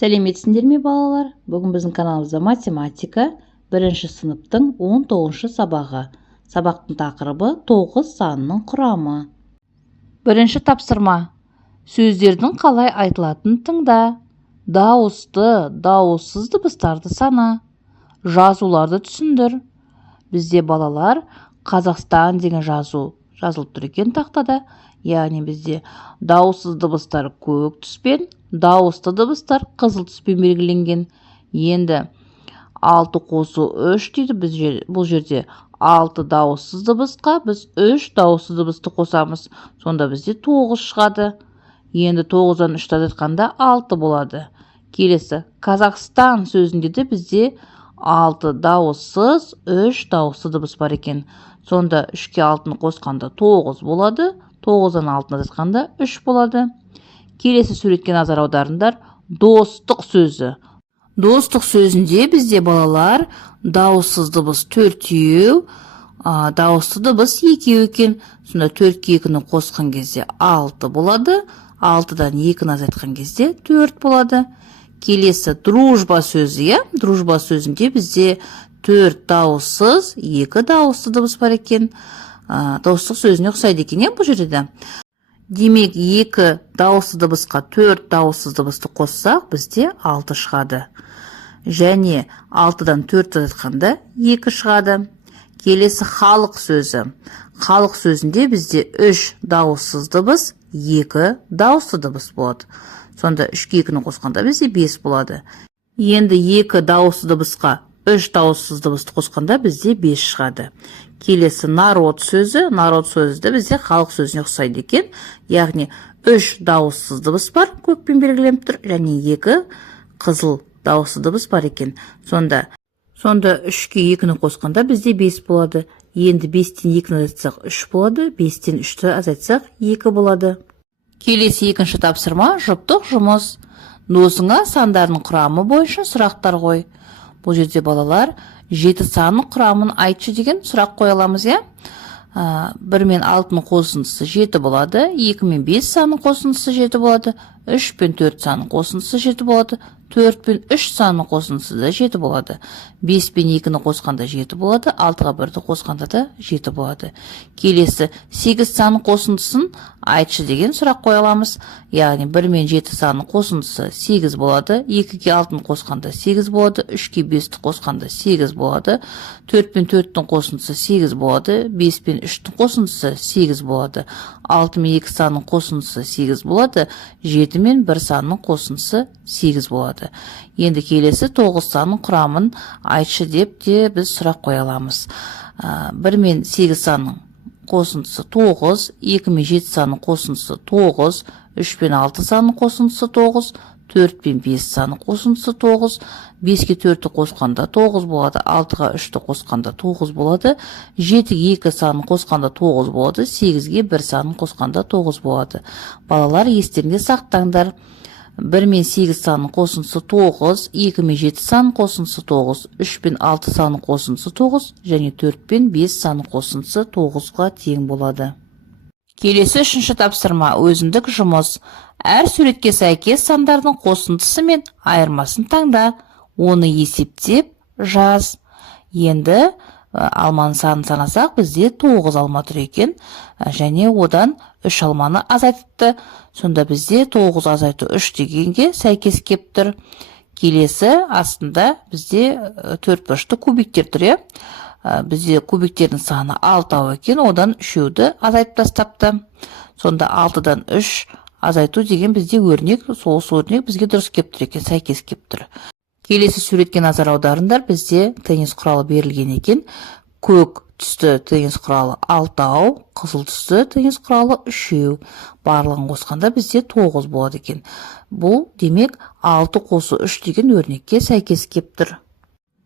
Сәлеметсіңдер ме балалар? Бүгін біздің каналымызда математика 1-ші сыныптың 19-шы сабағы. Сабақтың тақырыбы 9 санының құрамы. 1-ші тапсырма. Сөздердің қалай айтылатынын тыңда. Дауысты, дауыссыз дыбыстарды сана. Жазуларды түсіндір. Бізде балалар Қазақстан деген жазылып тұр екен тақтада. Яғни бізде дауыссыз дыбыстар көк түспен, дауысты дыбыстар қызыл түспен белгіленген. Енді 6 қосу 3 дейді. Бұл жерде 6 дауыссыз дыбысқа біз 3 дауыссыз дыбысты қосамыз. Сонда бізде 9 шығады. Енді 9-дан 3-ті азайтқанда 6 болады. Келесі Қазақстан сөзінде де бізде 6 дауыссыз, 3 дауысты дыбыс бар екен. Сонда 3-ке 6-ны қосқанда 9 болады. 9-дан 6-ны азайтқанда 3 болады. Келесі суретке назар аударыңдар. Достық сөзі. Достық сөзінде бізде балалар дауыссыз дыбыс 4-еу, дауысты дыбыс 2 екен. Сонда 4-ке 2-ні қосқан кезде 6 болады. 6-дан 2-ні азайтқан кезде 4 болады. Келесі дружба сөзі. Дружба сөзінде бізде 4 дауыссыз, 2 дауысты дыбыс бар екен. Достық сөзіне ұқсайды екен, бұл жерде. Демек, 2 дауысты дыбысқа 4 дауыссыз дыбысты қоссақ, бізде 6 шығады. Және 6-дан 4-ті азайтқанда 2 шығады. Келесі халық сөзі. Халық сөзінде бізде 3 дауыссыз дыбыс, 2 дауысты дыбыс болады. Сонда 3-ке 2-ні қосқанда бізде 5 болады. Енді 2 дауысты дыбысқа 3 дауыссыз дыбысты қосқанда бізде 5 шығады. Келесі народ сөзі. Народ сөзі бізде халық сөзіне ұқсайды екен. Яғни 3 дауыссыз дыбыс бар, көкпен белгіленіп тұр, және 2 қызыл дауысты дыбыс бар екен. Сонда 3-ке 2-ні қосқанда бізде 5 болады. Енді 5-тен 2-ні азайтсақ 3 болады, 5-тен 3-ті азайтсақ 2 болады. Келесі 2-ші тапсырма жұптық жұмыс. Досыңа сандардың құрамы бойынша сұрақтар қой. Бұл жерде балалар 7 санның құрамын айтшы деген сұрақ қоя аламыз, 1 мен 6-ның қосындысы 7 болады, 2 мен 5 санның қосындысы 7 болады, 3 пен 4 санның қосындысы 7 болады, 4 пен 3 санның қосындысы да 7 болады. 5 пен 2-ні қосқанда 7 болады, 6-ға 1-ді қосқанда да 7 болады. Келесі 8 санның қосындысын айтшы деген сұрақ қоя аламыз. Яғни 1 мен 7 санның қосындысы 8 болады, 2-ге 6-ны қосқанда 8 болады, 3-ге 5-ті қосқанда 8 болады, 4 пен 4-тің қосындысы 8 болады, 5 пен 3-тің қосындысы 8 болады, 6 мен 2 санның қосындысы 8 болады, 7 мен 1 санның қосындысы 8 болады. Енді келесі 9 санның құрамын айтшы деп те біз сұрақ қоя аламыз. 1 мен 8 санның қосындысы 9, 2 мен 7 санның қосындысы 9, 3 пен 6 санның қосындысы 9, 4 пен 5 санның қосындысы 9, 5-ке 4-ті қосқанда 9 болады, 6-ға 3-ті қосқанда 9 болады, 7-ге 2 санын қосқанда 9 болады, 8-ге 1 санын қосқанда 9 болады. Балалар естеріңде сақтаңдар. 1 мен 8 санның қосындысы 9, 2 мен 7 санның қосындысы 9, 3 пен 6 санның қосындысы 9, және 4 пен 5 санның қосындысы 9-ға тең болады. Келесі 3-ші тапсырма өзіндік жұмыс. Әр суретке сәйкес сандардың қосындысы мен айырмасын таңда. Оны есептеп жаз. Енді алманың санын санасақ, бізде 9 алма тұр екен, және одан 3 алманы азайтыпты. Сонда бізде 9 азайту 3 дегенге сәйкес кеп тұр. Келесі астында бізде 4 бұрышты кубиктер тұр. Бізде кубиктердің саны 6 екен, одан 3-ді азайтып тастапты. Сонда 6-дан 3 азайту деген бізде өрнек, сол өрнек бізге дұрыс кеп тұр екен, сәйкес кеп тұр. Келесі суретке назар аударыңдар. Бізде теннис құралы берілген екен. Көк түсті теннис құралы 6, қызыл түсті теннис құралы 3. Барлығын қосқанда бізде 9 болады екен. Бұл демек 6 қосу 3 деген өрнекке сәйкес кеп тұр.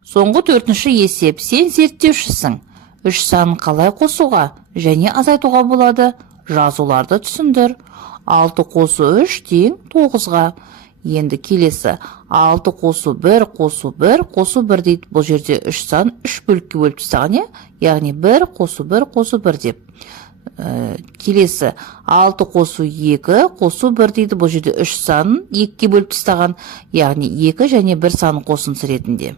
Соңғы 4-ші есеп. Сен зерттеушісің. 3 санын қалай қосуға және азайтуға болады? Жазуларды түсіндір. 6 қосу 3 тең 9-ға. Енді келесі 6 қосу 1 қосу 1 қосу 1 дейді. Бұл жерде 3 сан 3 бөлікке бөліп тастаған, яғни 1 қосу 1 қосу 1 деп. келесі 6 қосу 2 қосу 1 дейді. Бұл жерде 3 санын 2-ге бөліп тастаған, яғни 2 және 1 санын қосындысы ретінде.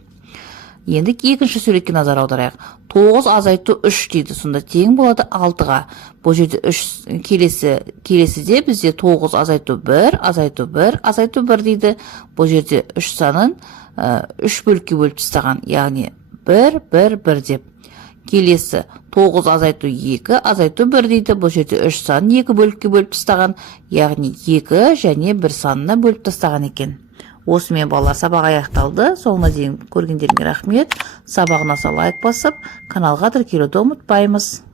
Енді екінші суретке назар аударайық. 9 азайту 3 дейді. Сонда тең болады 6-ға. Бұл жерде 3 келесіде бізде 9 азайту 1, азайту 1, азайту 1 дейді. Бұл жерде 3 санын 3 бөлікке бөліп тастаған, яғни 1, 1, 1 деп. Келесі 9 азайту 2, азайту 1 дейді. Бұл жерде 3 санын 2 бөлікке бөліп тастаған, яғни 2 және 1 санына бөліп тастаған екен. Осымен балалар сабақ аяқталды. Соңына дейін көргендеріңе рахмет. Сабағына лайк басып, каналға тіркелуді ұмытпаймыз.